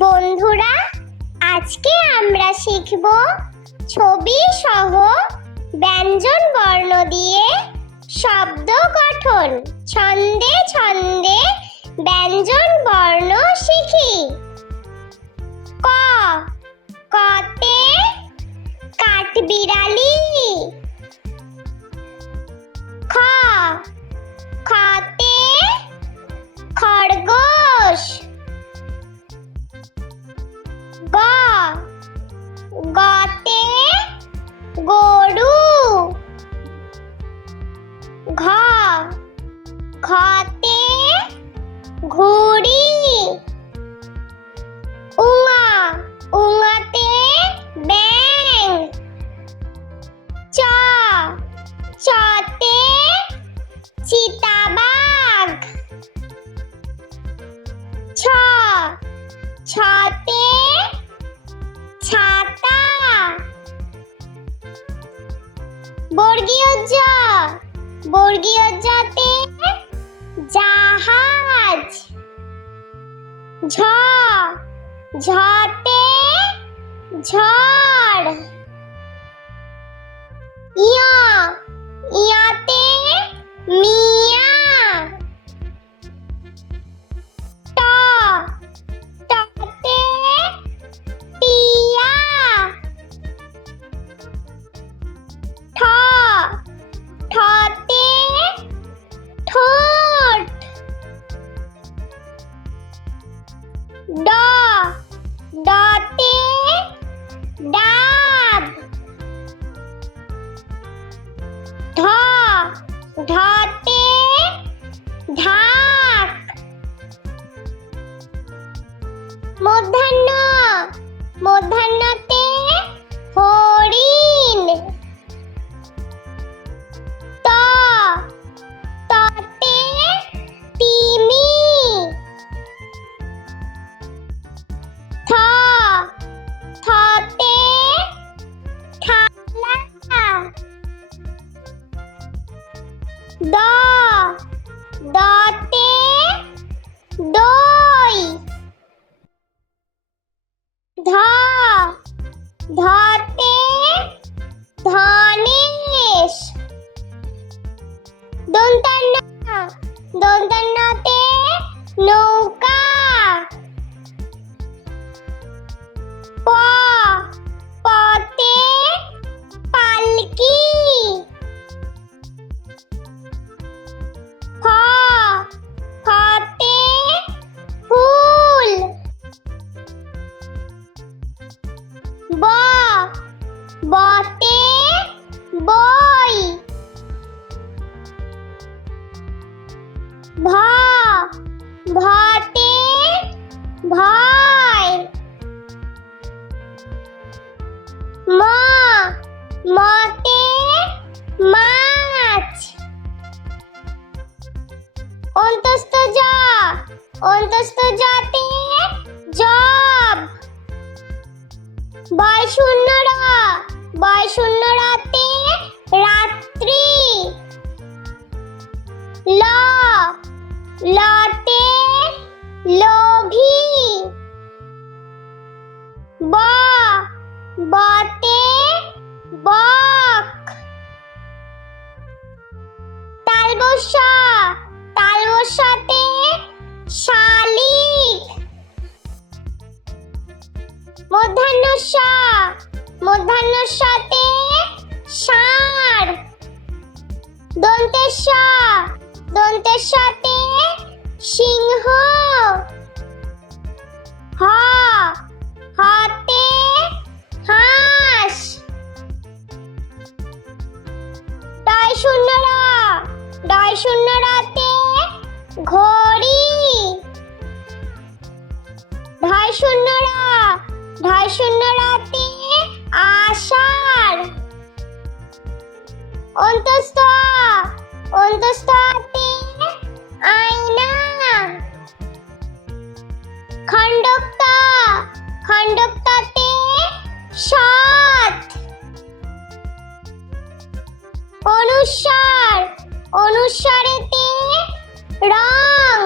বন্ধুরা, আজকে আমরা শিখব ছবি সহ ব্যঞ্জন বর্ণ দিয়ে শব্দ গঠন। ছন্দে ছন্দে ব্যঞ্জন বর্ণ শিখি। ক, কতে কাঠবিড়ালি। খ, খতে খরগোশ। গ, গতে গরু। ঘ, ঘতে ঘুড়ি। উঙা, উঙাতে ব্যাঙ। চ, চতে চিতাবাঘ। ছ, ছতে ছাতা। বর্গীয় জ, বর্গীয় জতে জাহাজ। ঝ, ঝতে ঝড়। ইয়, ইয়তে মিয়া। ট, টতে টিয়া। ঠ, ঠতে ঠোঁট। ড, ডতে ডাব। ঢ, ঢতে ঢাক। মূর্ধন্য, মূর্ধন্যতে হরিণ। ত, ততে তিমি। থ, থতে থালা। দ, দতে দই। ধ, ধতে ধনেশ। দন্তান্ন, দন্তান্নতে নৌকা। প, পতে পালকি। ফ, ফতে ফুল। ব, বতে বই। ভ, ভতে ভয়। ম, মতে মাছ। অন্তস্থ জ, অন্তস্থ জতে জব। বয় শূন্য র, বয় শূন্য রতে রাত্রি। ল, লতে লোভী। ব, বতে বক। তালবস্য, তালবস্যতে শালিক। মূর্ধন্য ষ, মূর্ধন্য ষতে ষাঁড়। দন্তেশ, দন্তেশতে সিংহ। হ, হতে হাঁস। ডয় শূন্য র, ডয় শূন্য রতে ঘড়ি। ঢয় শূন্য র, ঢয় শূন্য রতে আষাঢ়। অন্তস্থ, অন্তস্থতে আয়না। খণ্ডক্ত, খণ্ডক্ততে সৎ। অনুস্বার, অনুস্বারেতে রং।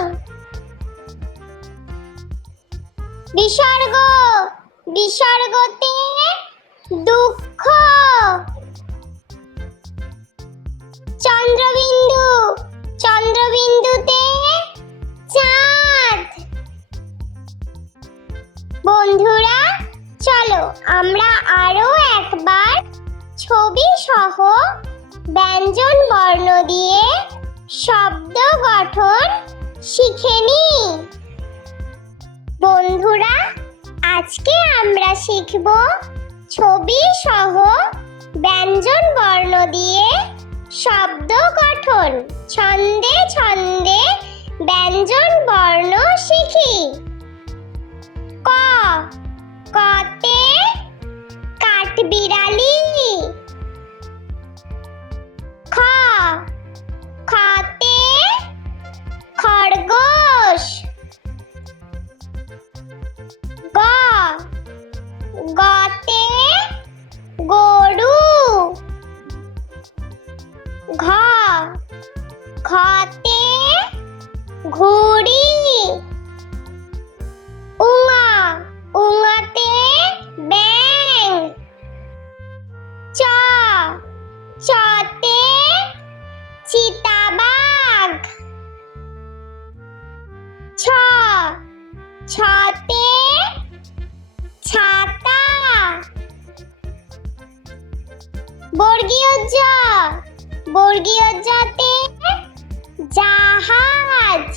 বিসর্গ, বিসর্গতে দুঃখ। চন্দ্রবিন্দু, চন্দ্রবিন্দুতে চাঁদ। বন্ধুরা, চলো আমরা আরো একবার ছবি সহ ব্যঞ্জন বর্ণ দিয়ে শব্দ গঠন শিখে নিই। বন্ধুরা, আজকে আমরা শিখব ছবি সহ ব্যঞ্জন বর্ণ দিয়ে শব্দ গঠন। ছন্দে ছন্দে ব্যঞ্জন বর্ণ শিখি। ক, কতে কাঠবিড়ালি। খ, খতে খরগোশ। গ, গতে গরু। ঘ, ঘতে ঘুড়ি। উঙা, উঙাতে ব্যাঙ। চ, চতে চিতাবাঘ। ছ, ছতে ছাতা। বর্গীয় জ, বর্গীয় জতে জাহাজ।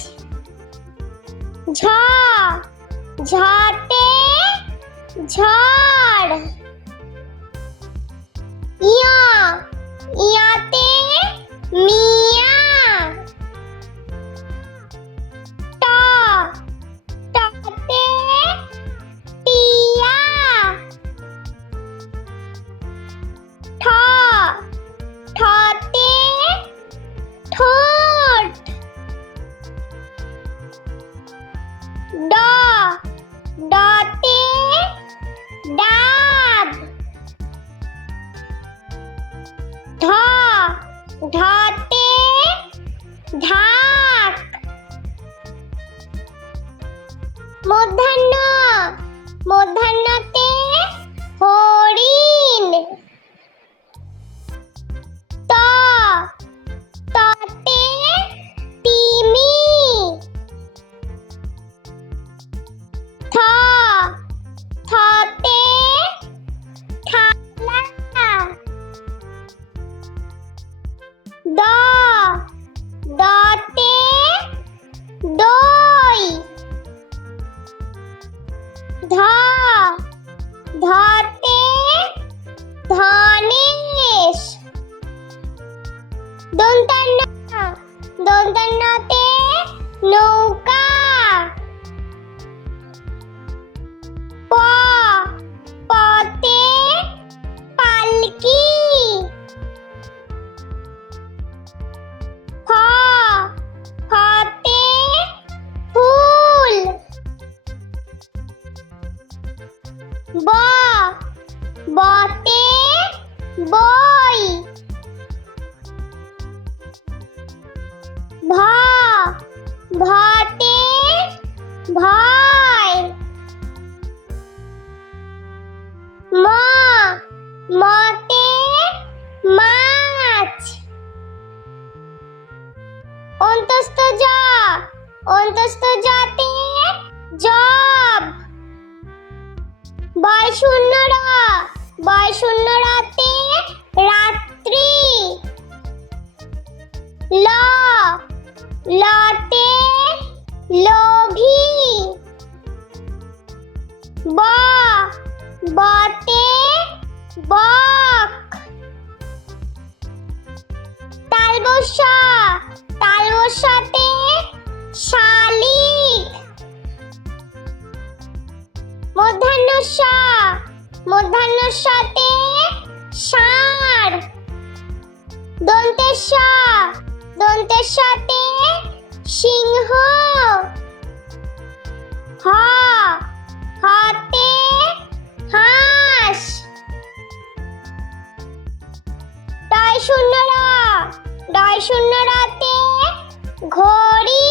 ঝ, ঝতে ঝড়। ইয়, ইয়াতে মিয়া। ট, টতে টিয়া। ঠ, ঠতে ঠোঁট। ড, ডতে ডাব। ঢ, ঢতে ঢাক। মূর্ধন্য, মূর্ধন্যতে হরিণ। ত, ততে তিমি। থ, থতে থালা। দ, দতে দই। ধ, ধতে ধনেশ। দন্তান্ন, দন্তান্নতে নৌকা। প, পতে পালকি। ফ, ফতে ফুল। ব, বতে বই। ভ, ভতে ভয়। ম, মতে মাছ। অন্তস্থ জ, অন্তস্থ জতে জব। বয় শূন্য র, বয় শূন্য রতে রাত্রি। ল, লতে লোভী। ব, বতে বক। তালবস্য, তালবস্যতে শালিক। মূর্ধন্য ষ, মূর্ধন্য ষতে ষাঁড়। দন্তেশ, দন্তেশতে সিংহ। হ, হতে হাঁস। ডয় শূন্য র, ডয় শূন্য রতে ঘড়ি।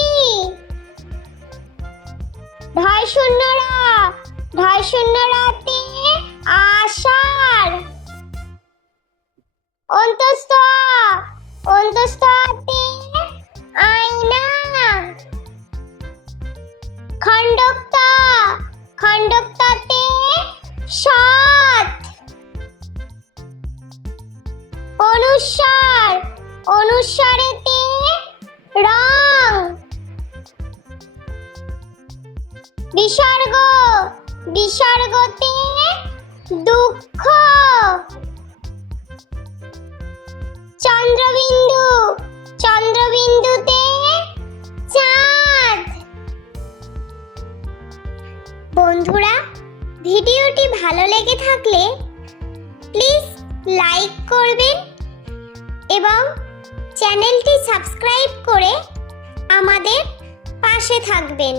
ঢয় শূন্য র, ঢয় শূন্য রাতে আষাঢ়। অন্তস্থ অন্তস্থতে আয়না। খণ্ডক্তা খণ্ডক্তাতে সাত। অনুস্বার অনুস্বারেতে রং। বিসর্গ বিসর্গতে দুঃখ। চন্দ্রবিন্দু চন্দ্রবিন্দুতে চাঁদ। বন্ধুরা, ভিডিওটি ভালো লেগে থাকলে প্লিজ লাইক করবেন এবং চ্যানেলটি সাবস্ক্রাইব করে আমাদের পাশে থাকবেন।